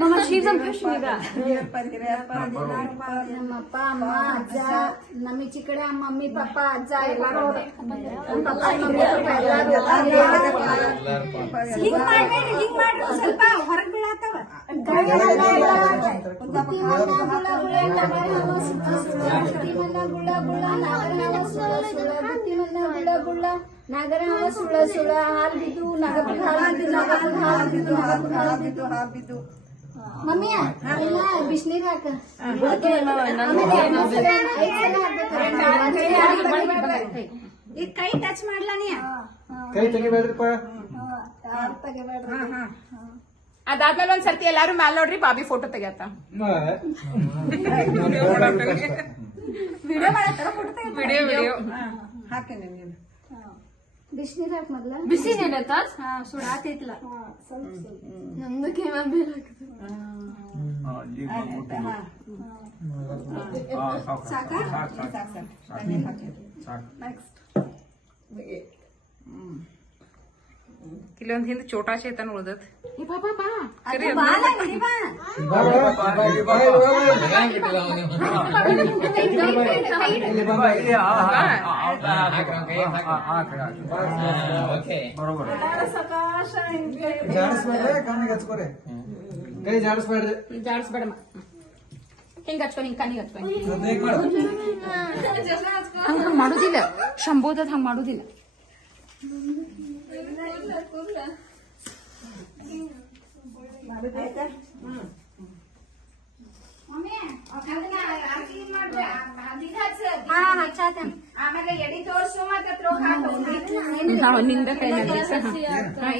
Mama, she's a Kashmira. ನಮ್ಮಪ್ಪ ಅಮ್ಮ ಅಜ್ಜ ನಮ್ಮ ಈಚೆ ಕಡೆ ಮಮ್ಮಿ ಪಪ್ಪ ಅಜ್ಜ ಎಲ್ಲಾರು ನಮ್ಮ ಪಪ್ಪ ಮಮ್ಮಿ ಪಪ್ಪ ಸ್ವಲ್ಪ ಹೊರಗ್ ಬೀಳಾತವ ನಾಗರ ಹವ ಸುಳ ಸುಳ ಹಾಲ್ ಬಿದ್ದು ನಗಪುರ ಹಾಲ್ ಬಿದ್ದು ಮಮ್ಮಿ ಇಲ್ಲ ಬಿಸಿನೀರ್ ಹಾಕ ಈಗ ಕೈ ಟಚ್ ಮಾಡ್ಲಾ ನೀ ಕೈ ತೆಗಿಬೇಡ್ರಿಪ್ಪ. ಅದಾದ್ಮೇಲೆ ಒಂದ್ಸರ್ತಿ ಎಲ್ಲಾರು ಮ್ಯಾಲ್ ನೋಡ್ರಿ ಬಾಬಿ ಫೋಟೋ ತೆಗಿಯತ್ತ ವಿಡಿಯೋ ಮಾಡತ್ತಾರ ಫೋಟೋ ತೆಗಿ ವಿಡಿಯೋ ಹಾಕೇನೆ ನೀನು ಬಿಸಿನೀರ್ ಹಾಕ್ ಮೊದ್ಲ ಬಿಸಿ ಏನತ್ತ ಸುಡಾತೈತ್ಲ ನಮ್ದು ಕೇಮ ಬೇರೆ ಸಾಕ ಇಲ್ಲೊಂದ್ ಹಿಂದ್ ಚೋಟಾ ಚೇತನ್ ಉಳ್ದತ್ ಜಾಡಿಸ್ಬೇಡ್ರಿ, ಕಣ್ಣಿಗೆ ಹಚ್ಕೋರಿ. ಕೈ ಜಾಡಿಸ್ಬೇಡ್ರಿ. ಜಾಡ್ಸ್ಬೇಡಮ್ಮ ಹಿಂಗ್ ಹಚ್ಕೊ ಹಿಂಗ್ ಕಣ್ಣಿಗೆ ಹಚ್ಕೊ ಅದ್ ಹೇಗ್ ಮಾಡು? ಹಂಗ ಮಾಡುದಿಲ್ಲ ಶಂಬೋದದ್ ಹಂಗ ಮಾಡುದಿಲ್ಲ ಆಮೇಲೆ ಎಡಿ ತೋರ್ಸು ಮತ್ತೆ ನಿಂದ ಕೈ